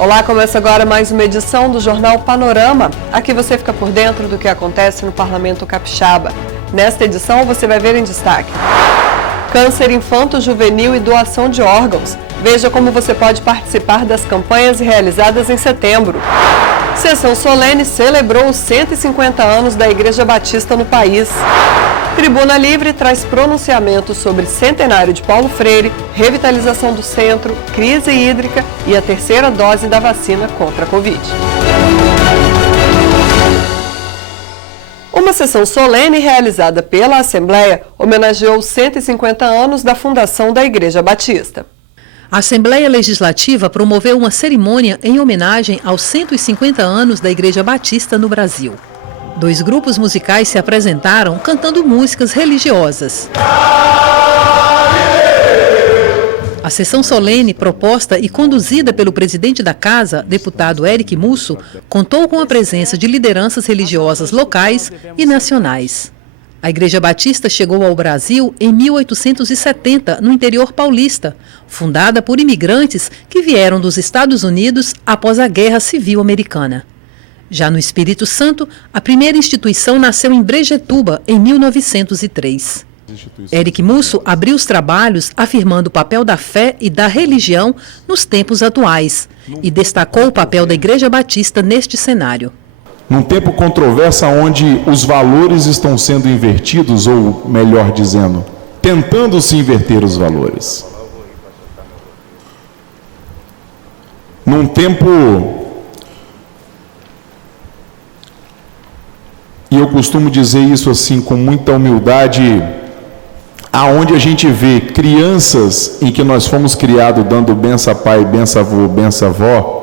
Olá, começa agora mais uma edição do Jornal Panorama. Aqui você fica por dentro do que acontece no Parlamento Capixaba. Nesta edição você vai ver em destaque: câncer infanto-juvenil e doação de órgãos. Veja como você pode participar das campanhas realizadas em setembro. Sessão solene celebrou os 150 anos da Igreja Batista no país. Tribuna Livre traz pronunciamentos sobre centenário de Paulo Freire, revitalização do centro, crise hídrica e a terceira dose da vacina contra a Covid. Uma sessão solene realizada pela Assembleia homenageou os 150 anos da fundação da Igreja Batista. A Assembleia Legislativa promoveu uma cerimônia em homenagem aos 150 anos da Igreja Batista no Brasil. 2 grupos musicais se apresentaram cantando músicas religiosas. A sessão solene, proposta e conduzida pelo presidente da Casa, deputado Eric Musso, contou com a presença de lideranças religiosas locais e nacionais. A Igreja Batista chegou ao Brasil em 1870, no interior paulista, fundada por imigrantes que vieram dos Estados Unidos após a Guerra Civil Americana. Já no Espírito Santo, a primeira instituição nasceu em Brejetuba, em 1903. Eric Musso abriu os trabalhos afirmando o papel da fé e da religião nos tempos atuais e destacou o papel da Igreja Batista neste cenário. Num tempo controverso onde os valores estão sendo invertidos, ou melhor dizendo, tentando se inverter os valores. Num tempo, e eu costumo dizer isso assim com muita humildade, aonde a gente vê crianças em que nós fomos criados dando benção a pai, benção a avô, benção a avó,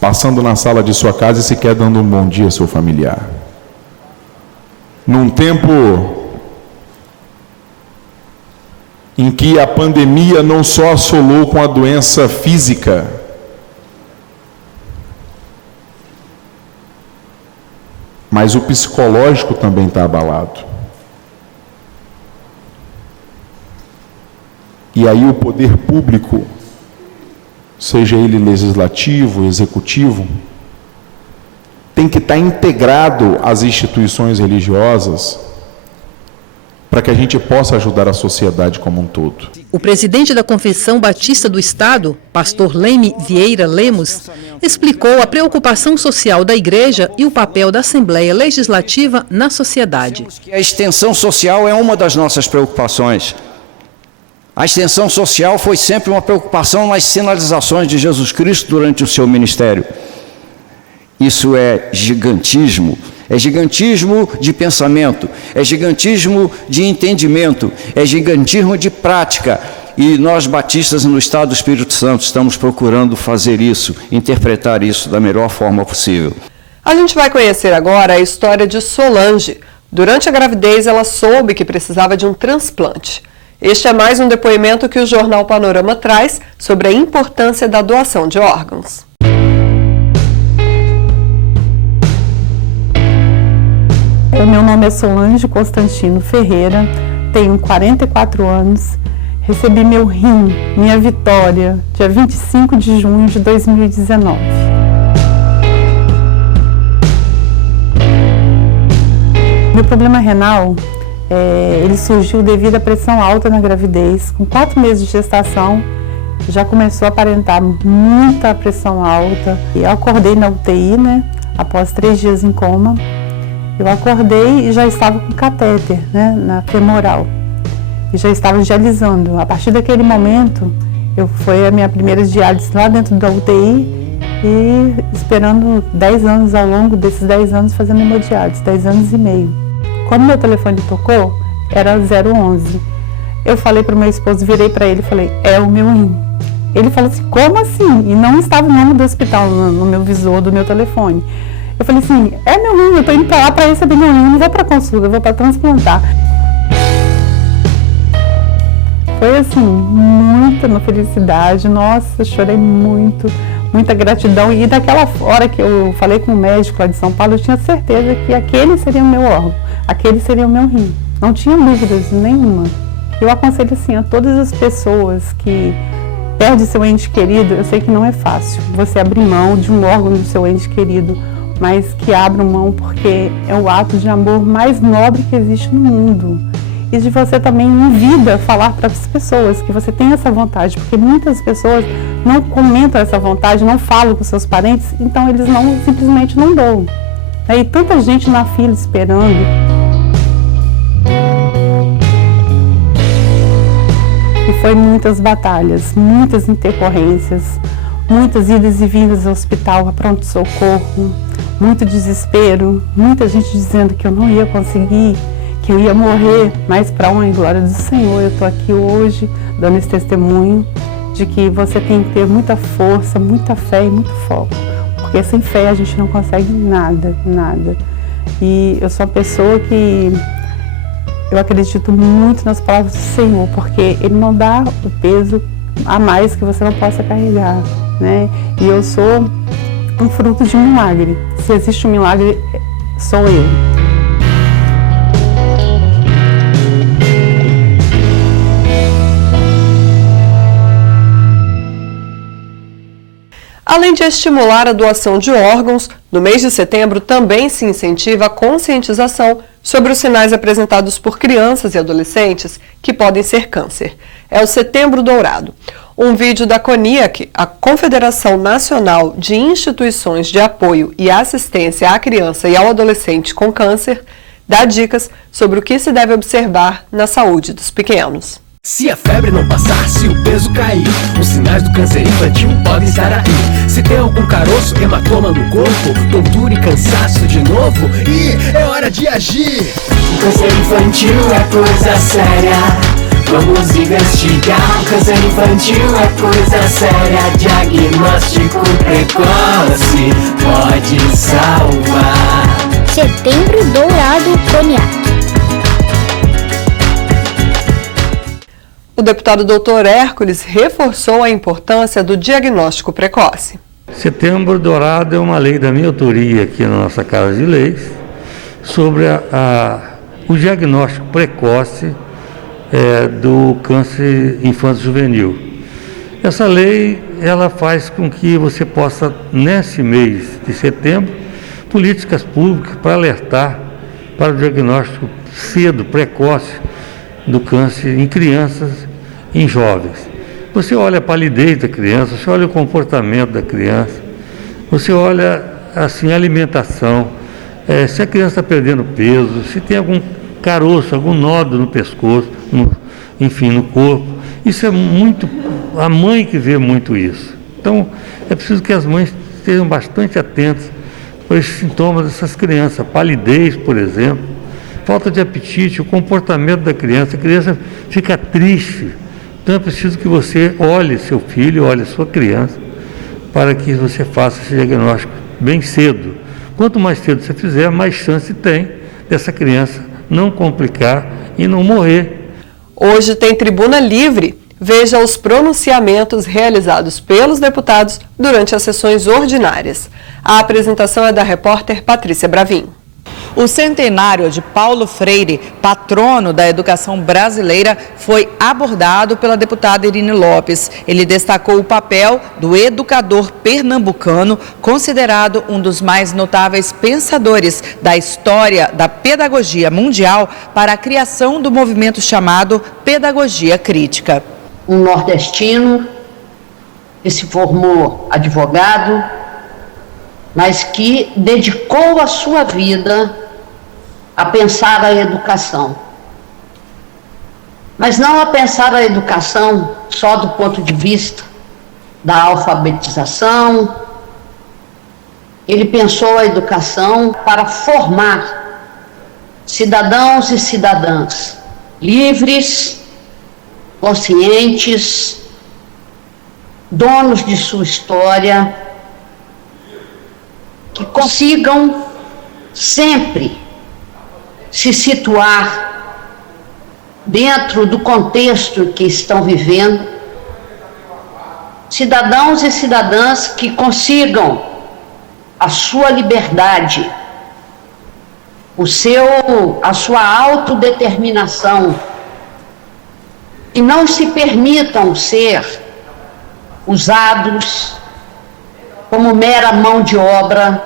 passando na sala de sua casa e sequer dando um bom dia ao seu familiar. Num tempo em que a pandemia não só assolou com a doença física, mas o psicológico também está abalado. E aí o poder público, seja ele legislativo, executivo, tem que estar integrado às instituições religiosas para que a gente possa ajudar a sociedade como um todo. O presidente da Confissão Batista do Estado, pastor Leme Vieira Lemos, explicou a preocupação social da Igreja e o papel da Assembleia Legislativa na sociedade. A extensão social é uma das nossas preocupações. A extensão social foi sempre uma preocupação nas sinalizações de Jesus Cristo durante o seu ministério. Isso é gigantismo de pensamento, é gigantismo de entendimento, é gigantismo de prática. E nós, batistas no Estado do Espírito Santo, estamos procurando fazer isso, interpretar isso da melhor forma possível. A gente vai conhecer agora a história de Solange. Durante a gravidez, ela soube que precisava de um transplante. Este é mais um depoimento que o Jornal Panorama traz sobre a importância da doação de órgãos. O meu nome é Solange Constantino Ferreira, tenho 44 anos, recebi meu rim, minha vitória, dia 25 de junho de 2019. Meu problema renal, ele surgiu devido à pressão alta na gravidez. Com 4 meses de gestação, já começou a aparentar muita pressão alta. E eu acordei na UTI, após 3 dias em coma. Eu acordei e já estava com catéter, na femoral. E já estava dialisando. A partir daquele momento, foi a minha primeira diálise lá dentro da UTI e esperando 10 anos, ao longo desses 10 anos, fazendo hemodiálise, 10 anos e meio. Quando meu telefone tocou, era 011. Eu falei para o meu esposo, virei para ele e falei, é o meu rim. Ele falou assim, como assim? E não estava o nome do hospital no meu visor do meu telefone. Eu falei assim, é meu rim, eu estou indo para lá para receber meu rim, não vou para consulta, eu vou para transplantar. Foi assim, muita felicidade, nossa, chorei muito, muita gratidão. E daquela hora que eu falei com o médico lá de São Paulo, eu tinha certeza que aquele seria o meu órgão, aquele seria o meu rim. Não tinha dúvidas nenhuma. Eu aconselho assim a todas as pessoas que perde seu ente querido, eu sei que não é fácil você abrir mão de um órgão do seu ente querido, mas que abram mão porque é o ato de amor mais nobre que existe no mundo. E de você também, em vida, falar para as pessoas que você tem essa vontade, porque muitas pessoas não comentam essa vontade, não falam com seus parentes, então eles simplesmente não dão. E tanta gente na fila esperando. E foi muitas batalhas, muitas intercorrências, muitas idas e vindas ao hospital, a pronto-socorro, muito desespero, muita gente dizendo que eu não ia conseguir, que eu ia morrer, mas para a honra e glória do Senhor, eu estou aqui hoje dando esse testemunho de que você tem que ter muita força, muita fé e muito foco, porque sem fé a gente não consegue nada, nada. E eu sou uma pessoa que eu acredito muito nas palavras do Senhor, porque Ele não dá o peso a mais que você não possa carregar, né? E eu sou um fruto de um milagre. Se existe um milagre, sou eu. Além de estimular a doação de órgãos, no mês de setembro também se incentiva a conscientização sobre os sinais apresentados por crianças e adolescentes que podem ser câncer. É o Setembro Dourado. Um vídeo da CONIAC, a Confederação Nacional de Instituições de Apoio e Assistência à Criança e ao Adolescente com Câncer, dá dicas sobre o que se deve observar na saúde dos pequenos. Se a febre não passar, se o peso cair, os sinais do câncer infantil podem estar aí. Se tem algum caroço, hematoma no corpo, tontura e cansaço de novo, é hora de agir. O câncer infantil é coisa séria, vamos investigar. O câncer infantil é coisa séria, diagnóstico precoce pode salvar. Setembro Dourado CONIAC. O deputado Dr. Hércules reforçou a importância do diagnóstico precoce. Setembro Dourado é uma lei da minha autoria aqui na nossa Casa de Leis sobre o diagnóstico precoce do câncer infanto-juvenil. Essa lei ela faz com que você possa, nesse mês de setembro, políticas públicas para alertar para o diagnóstico cedo, precoce do câncer em crianças, em jovens. Você olha a palidez da criança, você olha o comportamento da criança, você olha assim, a alimentação, se a criança está perdendo peso, se tem algum caroço, algum nódulo no pescoço, no corpo. Isso é muito, a mãe que vê muito isso. Então, é preciso que as mães estejam bastante atentas para esses sintomas dessas crianças, palidez, por exemplo, falta de apetite, o comportamento da criança, a criança fica triste. Então é preciso que você olhe seu filho, olhe sua criança, para que você faça esse diagnóstico bem cedo. Quanto mais cedo você fizer, mais chance tem dessa criança não complicar e não morrer. Hoje tem tribuna livre. Veja os pronunciamentos realizados pelos deputados durante as sessões ordinárias. A apresentação é da repórter Patrícia Bravin. O centenário de Paulo Freire, patrono da educação brasileira, foi abordado pela deputada Irine Lopes. Ele destacou o papel do educador pernambucano, considerado um dos mais notáveis pensadores da história da pedagogia mundial para a criação do movimento chamado Pedagogia Crítica. Um nordestino que se formou advogado, mas que dedicou a sua vida a pensar a educação. Mas não a pensar a educação só do ponto de vista da alfabetização. Ele pensou a educação para formar cidadãos e cidadãs livres, conscientes, donos de sua história, que consigam sempre se situar dentro do contexto que estão vivendo, cidadãos e cidadãs que consigam a sua liberdade, a sua autodeterminação, e não se permitam ser usados como mera mão de obra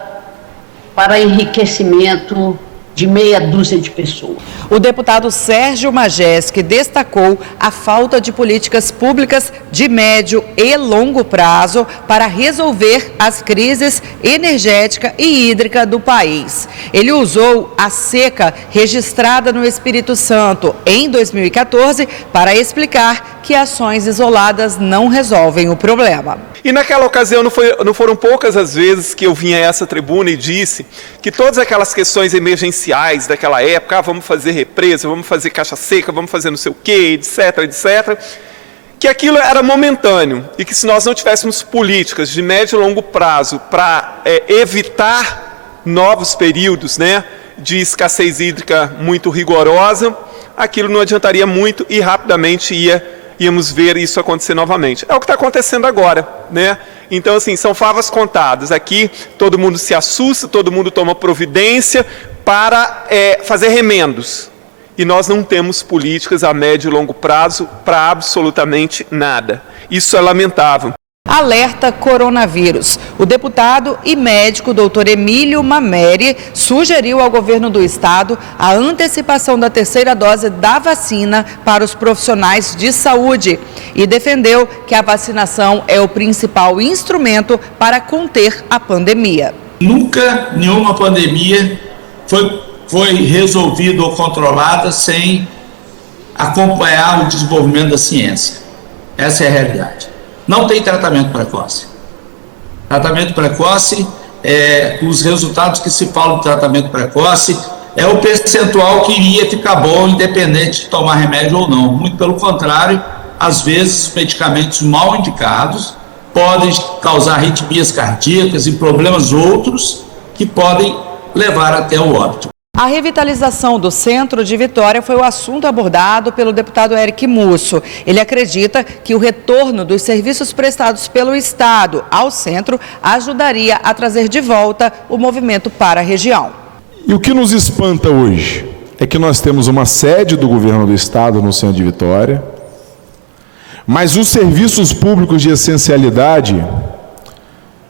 para enriquecimento de meia dúzia de pessoas. O deputado Sérgio Majeski destacou a falta de políticas públicas de médio e longo prazo para resolver as crises energética e hídrica do país. Ele usou a seca registrada no Espírito Santo em 2014 para explicar que ações isoladas não resolvem o problema. E naquela ocasião não foram poucas as vezes que eu vinha a essa tribuna e disse que todas aquelas questões emergenciais daquela época, vamos fazer represa, vamos fazer caixa seca, vamos fazer não sei o quê, etc, etc, que aquilo era momentâneo e que se nós não tivéssemos políticas de médio e longo prazo para evitar novos períodos, né, de escassez hídrica muito rigorosa, aquilo não adiantaria muito e rapidamente íamos ver isso acontecer novamente. É o que está acontecendo agora, né? Então, assim, são favas contadas. Aqui, todo mundo se assusta, todo mundo toma providência para fazer remendos. E nós não temos políticas a médio e longo prazo para absolutamente nada. Isso é lamentável. Alerta coronavírus. O deputado e médico Dr. Emílio Mameri sugeriu ao governo do estado a antecipação da terceira dose da vacina para os profissionais de saúde e defendeu que a vacinação é o principal instrumento para conter a pandemia. Nunca nenhuma pandemia foi resolvida ou controlada sem acompanhar o desenvolvimento da ciência. Essa é a realidade. Não tem tratamento precoce. Tratamento precoce, os resultados que se falam de tratamento precoce, é o percentual que iria ficar bom, independente de tomar remédio ou não. Muito pelo contrário, às vezes, medicamentos mal indicados podem causar arritmias cardíacas e problemas outros que podem levar até o óbito. A revitalização do centro de Vitória foi o assunto abordado pelo deputado Eric Musso. Ele acredita que o retorno dos serviços prestados pelo Estado ao centro ajudaria a trazer de volta o movimento para a região. E o que nos espanta hoje é que nós temos uma sede do governo do Estado no centro de Vitória, mas os serviços públicos de essencialidade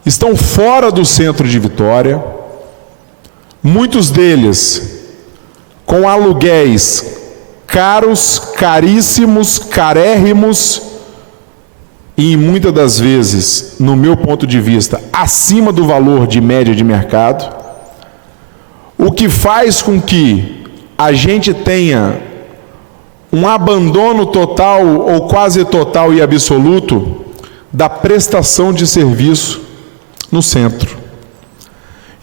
estão fora do centro de Vitória, muitos deles com aluguéis caros, caríssimos, carérrimos e muitas das vezes, no meu ponto de vista, acima do valor de média de mercado, o que faz com que a gente tenha um abandono total ou quase total e absoluto da prestação de serviço no centro.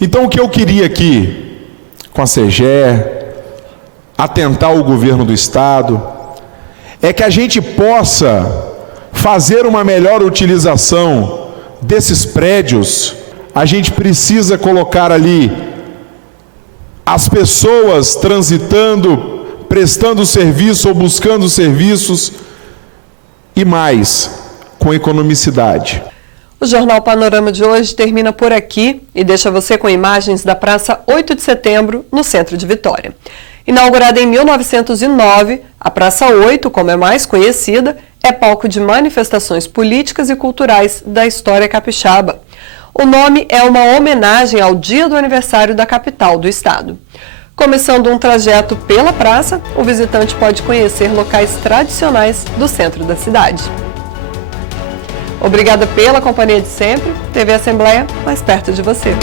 Então, o que eu queria aqui, com a CEGE, atentar ao governo do Estado, é que a gente possa fazer uma melhor utilização desses prédios. A gente precisa colocar ali as pessoas transitando, prestando serviço ou buscando serviços e mais, com economicidade. O Jornal Panorama de hoje termina por aqui e deixa você com imagens da Praça 8 de Setembro, no centro de Vitória. Inaugurada em 1909, a Praça 8, como é mais conhecida, é palco de manifestações políticas e culturais da história capixaba. O nome é uma homenagem ao dia do aniversário da capital do estado. Começando um trajeto pela praça, o visitante pode conhecer locais tradicionais do centro da cidade. Obrigada pela companhia de sempre. TV Assembleia, mais perto de você.